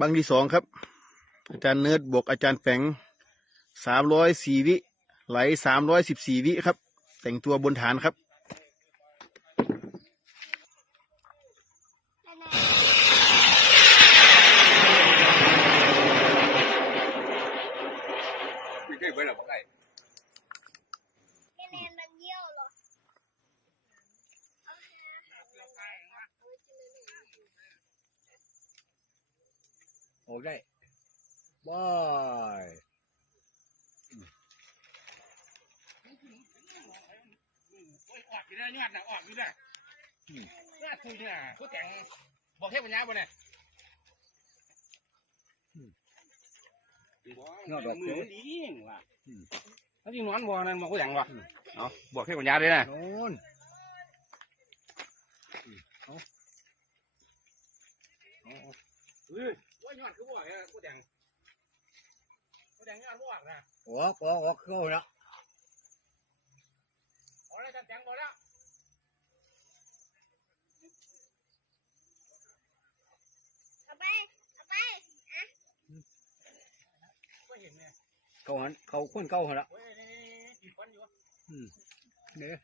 บังที่สองครับ อาจารย์เนิร์ดบวกอาจารย์แฝงสามร้อยสี่วิ ไหลสามร้อยสิบสี่วิครับ แต่งตัวบนฐานครับไม่ใช่ไปหรอกไอ้ คะแนนมันเยี่ยวเหรอ โอ้ได้บายออกอยู่ได้เนี่ยนะออกอยู่ได้น่าคุ ยเนี่ยผู้แต่งบอกให้ปัญญาบ่เนี่ยนอกดอกมืเด้งนอนบ่นั่นบอกผู้แต่งอย่าย้อนคือบ่อยผู้แต่งผู้แต่งย้อนบ่ออกนะออกออกออกเข้าละเอาแล้วจันแต่งบ่แล้วเอาไปเอาไปก็เห็นเนี่ยเขาหันเขาคนเก่าหันละโอ้ยนี่กินคนอยู่เนี่ย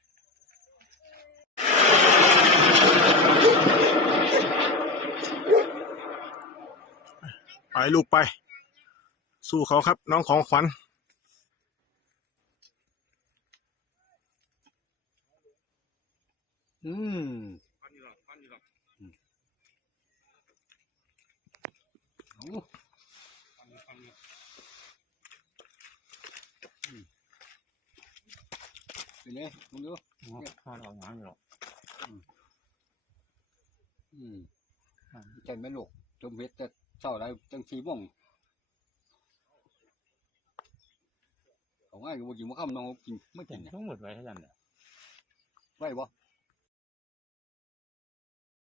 ไปลูกไป สู้เขาครับ น้องของขวัญอืมเอาคนอยู่คนอยู่ไปเลยมึงดูข้าเราหวานอยู่หรอกอืมใจไม่หลกจมเฮ็ดจะ เศร้าอะไรจังสีม่วงเอาง่ายกูกินมะขามน้องกินไม่กินเนี่ยทั้งหมดไว้เท่านั้นเนี่ยไหวบ่